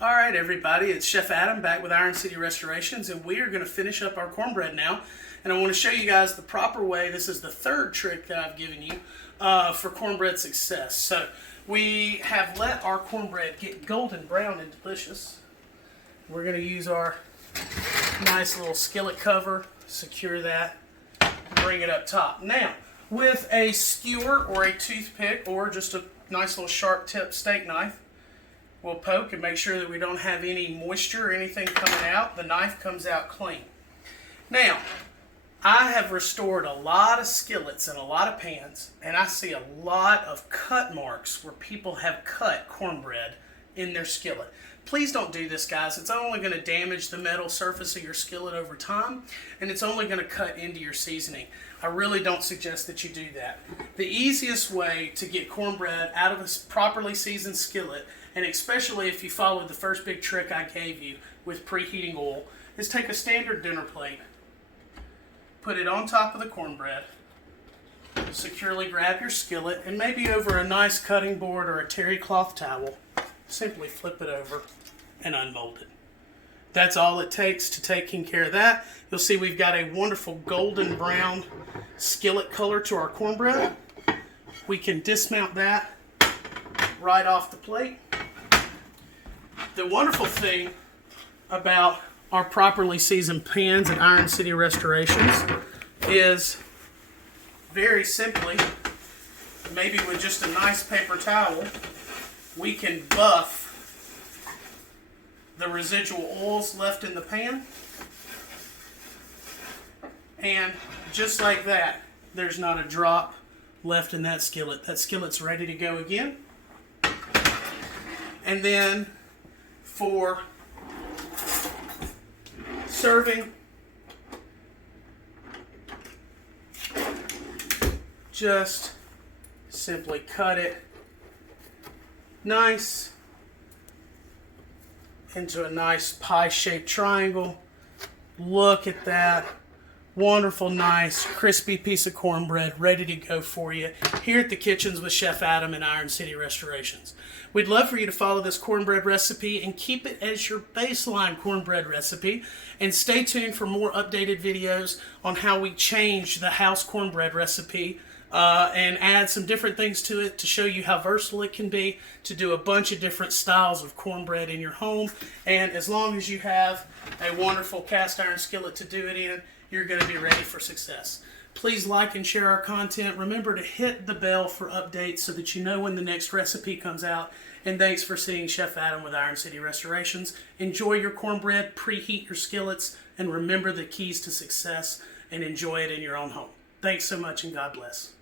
All right, everybody, it's Chef Adam back with Iron City Restorations, and we are going to finish up our cornbread now. And I want to show you guys the proper way. This is the third trick that I've given you for cornbread success. So we have let our cornbread get golden brown and delicious. We're going to use our nice little skillet cover, secure that, bring it up top. Now, with a skewer or a toothpick or just a nice little sharp tip steak knife, we'll poke and make sure that we don't have any moisture or anything coming out. The knife comes out clean. Now, I have restored a lot of skillets and a lot of pans, and I see a lot of cut marks where people have cut cornbread in their skillet. Please don't do this, guys. It's only going to damage the metal surface of your skillet over time, and it's only going to cut into your seasoning. I really don't suggest that you do that. The easiest way to get cornbread out of a properly seasoned skillet, and especially if you followed the first big trick I gave you with preheating oil, is take a standard dinner plate, put it on top of the cornbread, securely grab your skillet, and maybe over a nice cutting board or a terry cloth towel, simply flip it over and unmold it. That's all it takes to taking care of that. You'll see we've got a wonderful golden brown skillet color to our cornbread. We can dismount that right off the plate. The wonderful thing about our properly seasoned pans at Iron City Restorations is very simply, maybe with just a nice paper towel, we can buff the residual oils left in the pan, and just like that, there's not a drop left in that skillet. That skillet's ready to go again. And then for serving, just simply cut it nice into a nice pie-shaped triangle. Look at that. Wonderful, nice, crispy piece of cornbread ready to go for you here at the kitchens with Chef Adam and Iron City Restorations. We'd love for you to follow this cornbread recipe and keep it as your baseline cornbread recipe. And stay tuned for more updated videos on how we change the house cornbread recipe and add some different things to it to show you how versatile it can be to do a bunch of different styles of cornbread in your home. And as long as you have a wonderful cast iron skillet to do it in, you're going to be ready for success. Please like and share our content. Remember to hit the bell for updates so that you know when the next recipe comes out. And thanks for seeing Chef Adam with Iron City Restorations. Enjoy your cornbread, preheat your skillets, and remember the keys to success and enjoy it in your own home. Thanks so much, and God bless.